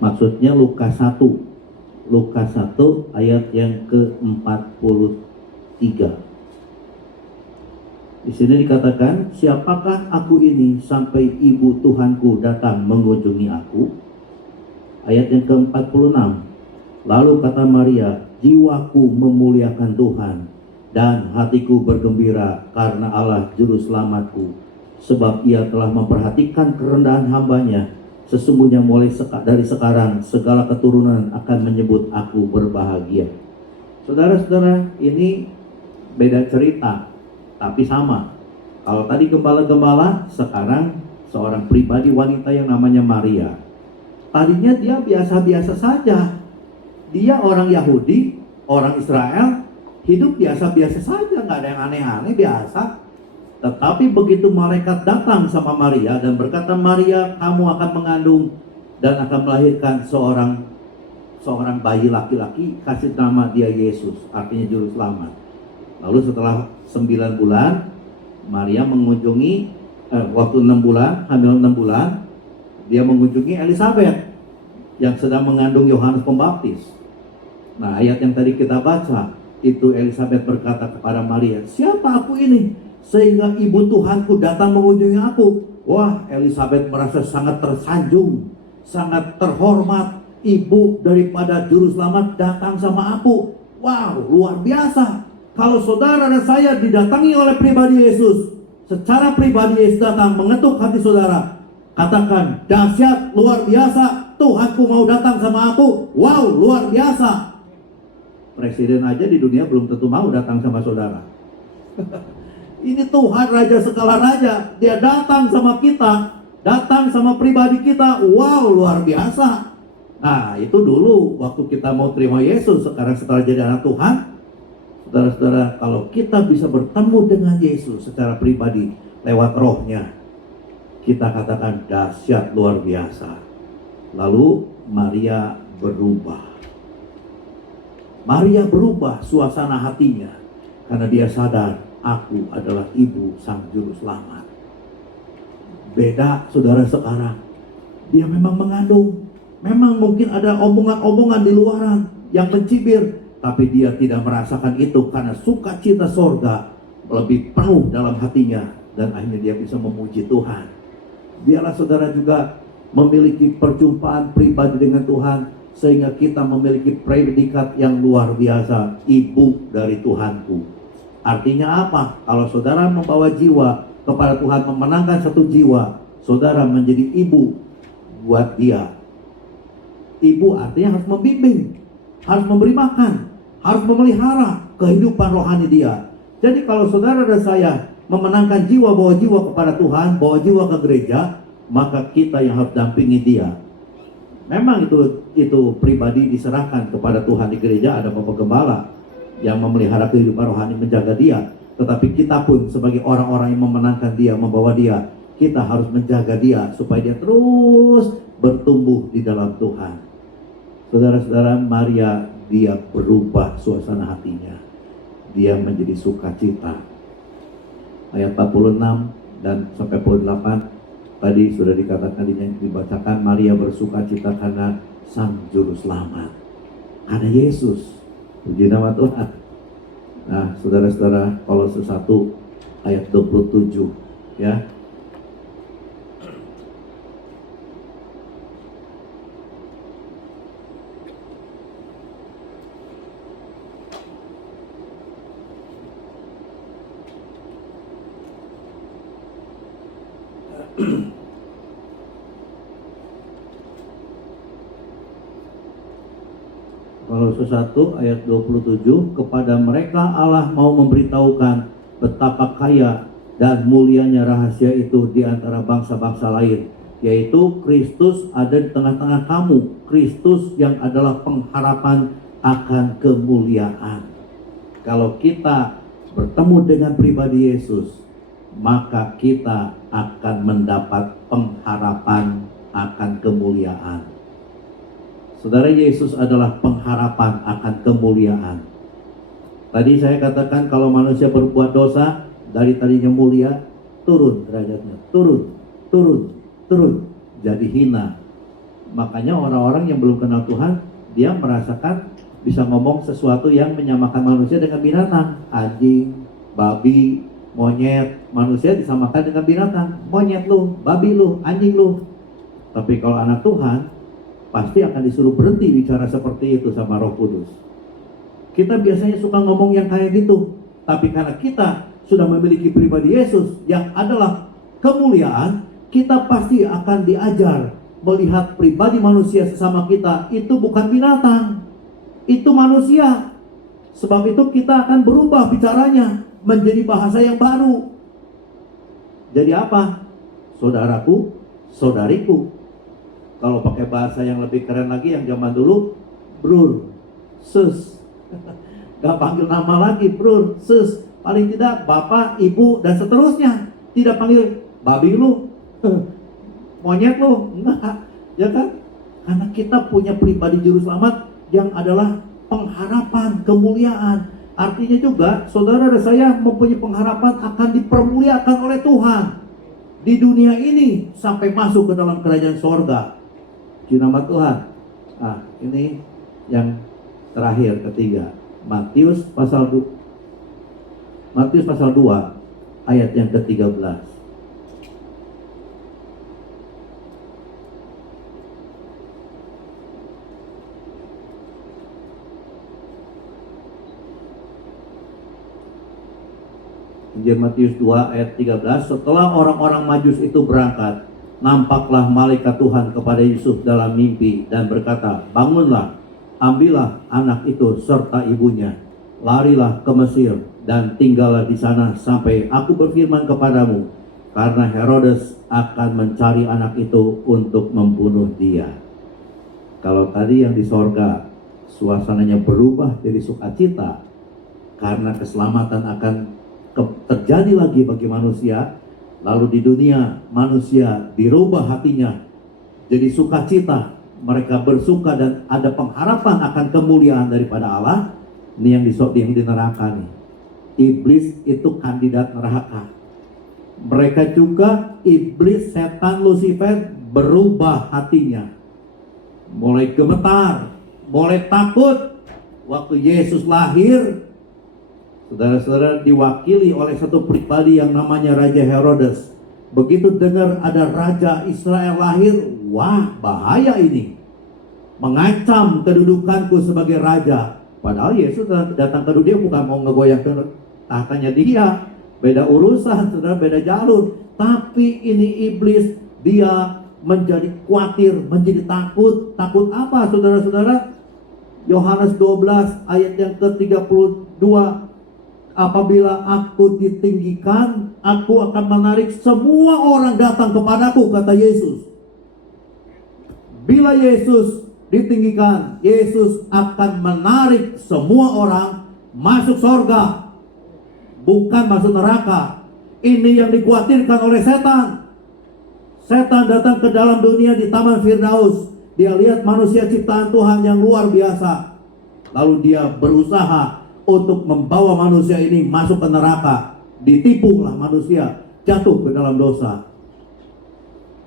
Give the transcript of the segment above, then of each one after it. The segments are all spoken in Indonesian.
Maksudnya Lukas 1. Lukas 1 ayat yang ke-43. Di sini dikatakan, siapakah aku ini sampai ibu Tuhanku datang mengunjungi aku? Ayat yang ke-46. Lalu kata Maria, jiwaku memuliakan Tuhan, dan hatiku bergembira karena Allah juru selamatku, sebab ia telah memperhatikan kerendahan hambanya. Sesungguhnya mulai dari sekarang segala keturunan akan menyebut aku berbahagia. Saudara-saudara, ini beda cerita, tapi sama. Kalau tadi gembala-gembala, sekarang seorang pribadi wanita yang namanya Maria. Tadinya dia biasa-biasa saja. Dia orang Yahudi, orang Israel, hidup biasa-biasa saja, nggak ada yang aneh-aneh, biasa. Tetapi begitu malaikat datang sama Maria dan berkata, Maria, kamu akan mengandung dan akan melahirkan seorang bayi laki-laki, kasih nama dia Yesus, artinya juru selamat. Lalu setelah 9 bulan, Maria mengunjungi, waktu 6 bulan, hamil 6 bulan, dia mengunjungi Elizabeth yang sedang mengandung Yohanes Pembaptis. Nah, ayat yang tadi kita baca, itu Elizabeth berkata kepada Maria, siapa aku ini sehingga ibu Tuhanku datang mengunjungi aku? Wah, Elizabeth merasa sangat tersanjung, sangat terhormat. Ibu daripada juru selamat datang sama aku. Wow, luar biasa. Kalau saudara dan saya didatangi oleh pribadi Yesus, secara pribadi Yesus datang mengetuk hati saudara, katakan, dahsyat, luar biasa, Tuhanku mau datang sama aku. Wow, luar biasa. Presiden aja di dunia belum tentu mau datang sama saudara. Ini Tuhan Raja segala raja, dia datang sama kita, datang sama pribadi kita. Wow, luar biasa. Nah, itu dulu waktu kita mau terima Yesus. Sekarang setelah jadi anak Tuhan, saudara-saudara, kalau kita bisa bertemu dengan Yesus secara pribadi lewat rohnya, kita katakan dahsyat, luar biasa. Lalu Maria berubah. Maria berubah suasana hatinya karena dia sadar, aku adalah ibu sang juru selamat. Beda saudara sekarang. Dia memang mengandung. Memang mungkin ada omongan-omongan di luaran yang mencibir. Tapi dia tidak merasakan itu karena sukacita sorga lebih penuh dalam hatinya. Dan akhirnya dia bisa memuji Tuhan. Biarlah saudara juga memiliki perjumpaan pribadi dengan Tuhan. Sehingga kita memiliki predikat yang luar biasa. Ibu dari Tuhanku. Artinya apa? Kalau saudara membawa jiwa kepada Tuhan, memenangkan satu jiwa, saudara menjadi ibu buat dia. Ibu artinya harus membimbing, harus memberi makan, harus memelihara kehidupan rohani dia. Jadi kalau saudara dan saya memenangkan jiwa, bawa jiwa kepada Tuhan, bawa jiwa ke gereja, maka kita yang harus dampingi dia. Memang itu pribadi diserahkan kepada Tuhan. Di gereja ada bapak gembala yang memelihara kehidupan rohani, menjaga dia. Tetapi kita pun sebagai orang-orang yang memenangkan dia, membawa dia, kita harus menjaga dia supaya dia terus bertumbuh di dalam Tuhan. Saudara-saudara, Maria, dia berubah suasana hatinya. Dia menjadi sukacita. Ayat 46 dan sampai 48 tadi sudah dikatakan, dibacakan, Maria bersukacita karena sang juru selamat, karena Yesus. Puji nama Tuhan. Nah, saudara-saudara, Kolose 1 ayat 27 ya. Kolose 1 ayat 27, kepada mereka Allah mau memberitahukan betapa kaya dan mulianya rahasia itu di antara bangsa-bangsa lain, yaitu Kristus ada di tengah-tengah kamu. Kristus yang adalah pengharapan akan kemuliaan. Kalau kita bertemu dengan pribadi Yesus, maka kita akan mendapat pengharapan akan kemuliaan. Saudara, Yesus adalah pengharapan akan kemuliaan. Tadi saya katakan kalau manusia berbuat dosa, dari tadinya mulia, turun derajatnya, turun, jadi hina. Makanya orang-orang yang belum kenal Tuhan, dia merasakan bisa ngomong sesuatu yang menyamakan manusia dengan binatang. Anjing, babi, monyet. Manusia disamakan dengan binatang. Monyet lu, babi lu, anjing lu. Tapi kalau anak Tuhan, pasti akan disuruh berhenti bicara seperti itu sama Roh Kudus. Kita biasanya suka ngomong yang kayak gitu. Tapi karena kita sudah memiliki pribadi Yesus yang adalah kemuliaan, kita pasti akan diajar melihat pribadi manusia sesama kita itu bukan binatang, itu manusia. Sebab itu kita akan berubah bicaranya menjadi bahasa yang baru. Jadi apa? Saudaraku, saudariku. Kalau pakai bahasa yang lebih keren lagi yang zaman dulu, brur, sus. Gak panggil nama lagi, brur, sus. Paling tidak bapak, ibu, dan seterusnya. Tidak panggil babi lu, monyet lu, enggak, ya kan? Karena kita punya pribadi juru selamat yang adalah pengharapan, kemuliaan. Artinya juga, saudara dan saya mempunyai pengharapan akan dipermuliakan oleh Tuhan di dunia ini sampai masuk ke dalam kerajaan sorga. Puji nama Tuhan. Ah, ini yang terakhir, ketiga, Matius pasal 2 ayat yang ke-13. Injil Matius 2 ayat 13. Setelah orang-orang Majus itu berangkat, nampaklah malaikat Tuhan kepada Yusuf dalam mimpi dan berkata, bangunlah, ambillah anak itu serta ibunya, larilah ke Mesir dan tinggallah di sana sampai aku berfirman kepadamu, karena Herodes akan mencari anak itu untuk membunuh dia. Kalau tadi yang di sorga suasananya berubah jadi sukacita karena keselamatan akan terjadi lagi bagi manusia, lalu di dunia manusia dirubah hatinya jadi sukacita, mereka bersuka dan ada pengharapan akan kemuliaan daripada Allah. Ini yang di neraka nih. Iblis itu kandidat neraka. Mereka juga, iblis, setan, Lucifer, berubah hatinya, mulai gemetar, mulai takut. Waktu Yesus lahir, saudara-saudara, diwakili oleh satu pribadi yang namanya Raja Herodes. Begitu dengar ada Raja Israel lahir, wah, bahaya ini, mengancam kedudukanku sebagai raja. Padahal Yesus datang ke dunia bukan mau ngegoyang tahtanya dia, beda urusan, saudara, beda jalur. Tapi ini iblis, dia menjadi khawatir, menjadi takut. Takut apa, saudara-saudara? Yohanes 12 ayat yang ke-32. Apabila aku ditinggikan, aku akan menarik semua orang datang kepadaku, kata Yesus. Bila Yesus ditinggikan, Yesus akan menarik semua orang masuk sorga, bukan masuk neraka. Ini yang dikhawatirkan oleh setan. Setan datang ke dalam dunia di Taman Firdaus. Dia lihat manusia ciptaan Tuhan yang luar biasa, lalu dia berusaha untuk membawa manusia ini masuk ke neraka. Ditipulah manusia, jatuh ke dalam dosa,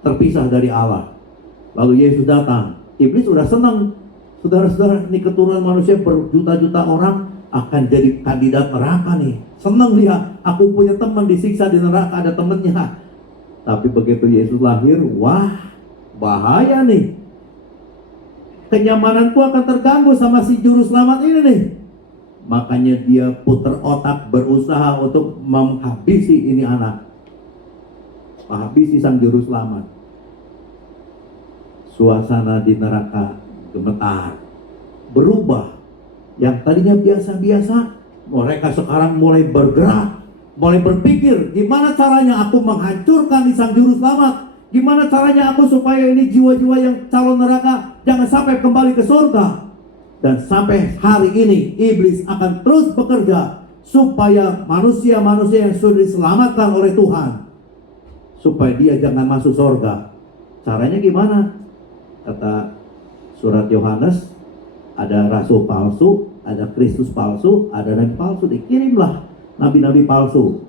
terpisah dari Allah. Lalu Yesus datang. Iblis sudah senang, saudara-saudara, ini keturunan manusia berjuta-juta orang akan jadi kandidat neraka nih. Senang dia, aku punya teman disiksa di neraka, ada temennya. Tapi begitu Yesus lahir, wah, bahaya nih. Kenyamananku akan terganggu sama si juru selamat ini nih. Makanya dia putar otak, berusaha untuk menghabisi ini anak, menghabisi sang juru selamat. Suasana di neraka gemetar, berubah. Yang tadinya biasa-biasa, mereka sekarang mulai bergerak, mulai berpikir, gimana caranya aku menghancurkan di sang juru selamat? Gimana caranya aku supaya ini jiwa-jiwa yang calon neraka jangan sampai kembali ke surga? Dan sampai hari ini iblis akan terus bekerja supaya manusia-manusia yang sudah diselamatkan oleh Tuhan, supaya dia jangan masuk surga. Caranya gimana? Kata surat Yohanes, ada rasul palsu, ada Kristus palsu, ada nabi palsu. Dikirimlah nabi-nabi palsu,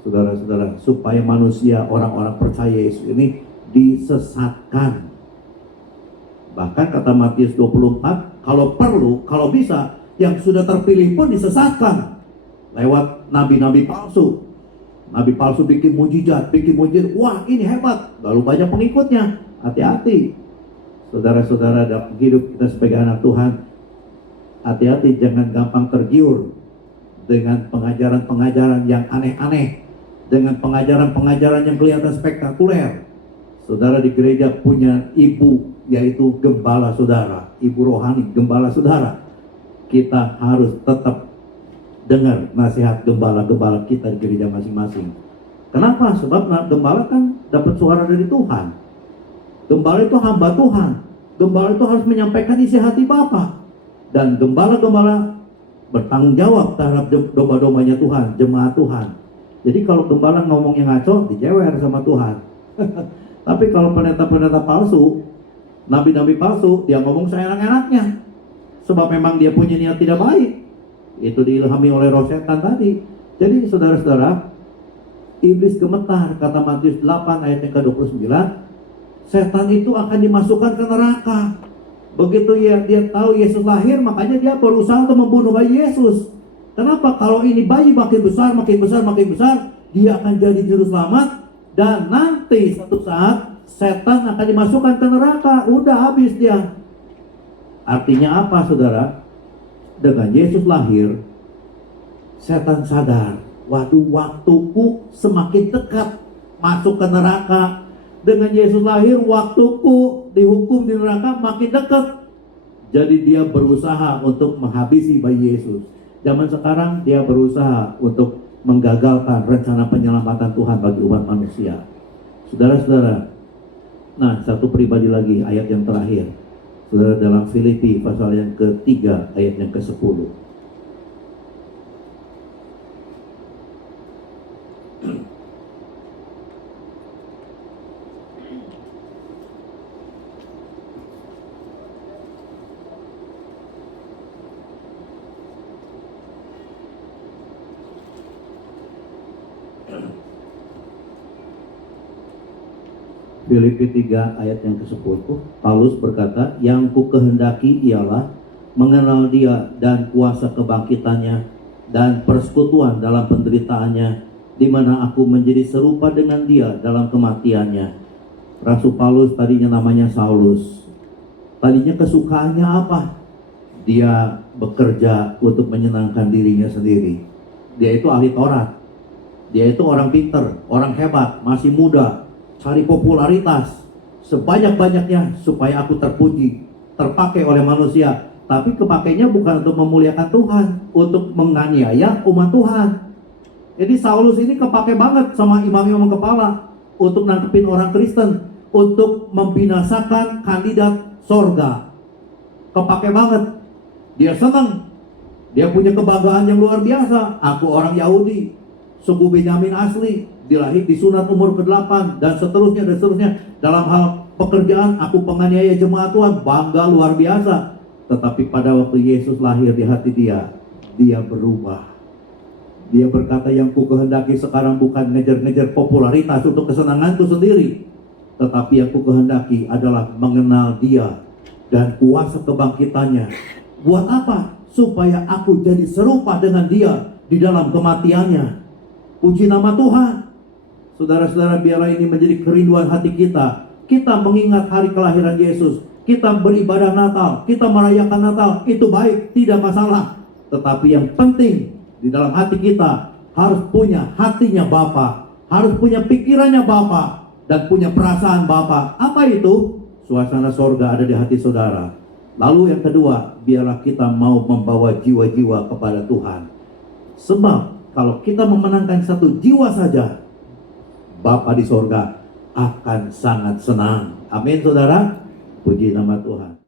saudara-saudara, supaya manusia, orang-orang percaya Yesus ini disesatkan. Bahkan kata Matius 24, kalau perlu, kalau bisa, yang sudah terpilih pun disesatkan lewat nabi-nabi palsu. Nabi palsu bikin mujizat, wah ini hebat, lalu banyak pengikutnya. Hati-hati, saudara-saudara, dalam hidup kita sebagai anak Tuhan, hati-hati jangan gampang tergiur dengan pengajaran-pengajaran yang aneh-aneh, dengan pengajaran-pengajaran yang kelihatan spektakuler. Saudara di gereja punya ibu, yaitu gembala saudara, ibu rohani, gembala saudara. Kita harus tetap dengar nasihat gembala-gembala kita di gereja masing-masing. Kenapa? Sebab gembala kan dapat suara dari Tuhan. Gembala itu hamba Tuhan. Gembala itu harus menyampaikan isi hati Bapa. Dan gembala-gembala bertanggung jawab terhadap domba-dombanya Tuhan, jemaat Tuhan. Jadi kalau gembala ngomong yang ngaco, dijewer sama Tuhan. Tapi kalau pendeta-pendeta palsu, nabi-nabi palsu, dia ngomong seenak-enaknya. Sebab memang dia punya niat tidak baik. Itu diilhami oleh roh setan tadi. Jadi saudara-saudara, iblis gemetar, kata Matius 8 ayat yang ke-29, setan itu akan dimasukkan ke neraka. Begitu dia tahu Yesus lahir, makanya dia berusaha untuk membunuh bayi Yesus. Kenapa? Kalau ini bayi makin besar, dia akan jadi juru selamat. Dan nanti satu saat setan akan dimasukkan ke neraka. Udah habis dia. Artinya apa saudara? Dengan Yesus lahir, setan sadar, waduh, waktuku semakin dekat masuk ke neraka. Dengan Yesus lahir, waktuku dihukum di neraka makin dekat. Jadi dia berusaha untuk menghabisi bayi Yesus. Zaman sekarang dia berusaha untuk menggagalkan rencana penyelamatan Tuhan bagi umat manusia. Saudara-saudara, nah satu pribadi lagi, ayat yang terakhir. Saudara, dalam Filipi pasal yang ke-3 ayat yang ke-10. Filipi 3 ayat yang ke-10, Paulus berkata, yang ku kehendaki ialah mengenal dia dan kuasa kebangkitannya dan persekutuan dalam penderitaannya, di mana aku menjadi serupa dengan dia dalam kematiannya. Rasul Paulus tadinya namanya Saulus. Tadinya kesukaannya apa? Dia bekerja untuk menyenangkan dirinya sendiri. Dia itu ahli Taurat. Dia itu orang pinter, orang hebat, masih muda, cari popularitas sebanyak-banyaknya supaya aku terpuji, terpakai oleh manusia. Tapi kepakainya bukan untuk memuliakan Tuhan, untuk menganiaya umat Tuhan. Jadi Saulus ini kepakai banget sama imam-imam kepala untuk nangkepin orang Kristen, untuk membinasakan kandidat sorga. Kepakai banget. Dia senang, dia punya kebanggaan yang luar biasa. Aku orang Yahudi, suku Benyamin asli, dilahir disunat umur ke-8 dan seterusnya. Dalam hal pekerjaan aku penganiaya jemaat Tuhan, bangga luar biasa. Tetapi pada waktu Yesus lahir di hati dia berubah. Dia berkata, yang ku kehendaki sekarang bukan ngejar-ngejar popularitas untuk kesenanganku sendiri, tetapi yang ku kehendaki adalah mengenal dia dan kuasa kebangkitannya. Buat apa? Supaya aku jadi serupa dengan dia di dalam kematiannya. Puji nama Tuhan. Saudara-saudara, biarlah ini menjadi kerinduan hati kita. Kita mengingat hari kelahiran Yesus. Kita beribadah Natal, kita merayakan Natal, itu baik, tidak masalah. Tetapi yang penting di dalam hati kita harus punya hatinya Bapa, harus punya pikirannya Bapa, dan punya perasaan Bapa. Apa itu? Suasana sorga ada di hati saudara. Lalu yang kedua, biarlah kita mau membawa jiwa-jiwa kepada Tuhan. Sebab kalau kita memenangkan satu jiwa saja, Bapa di sorga akan sangat senang. Amin saudara. Puji nama Tuhan.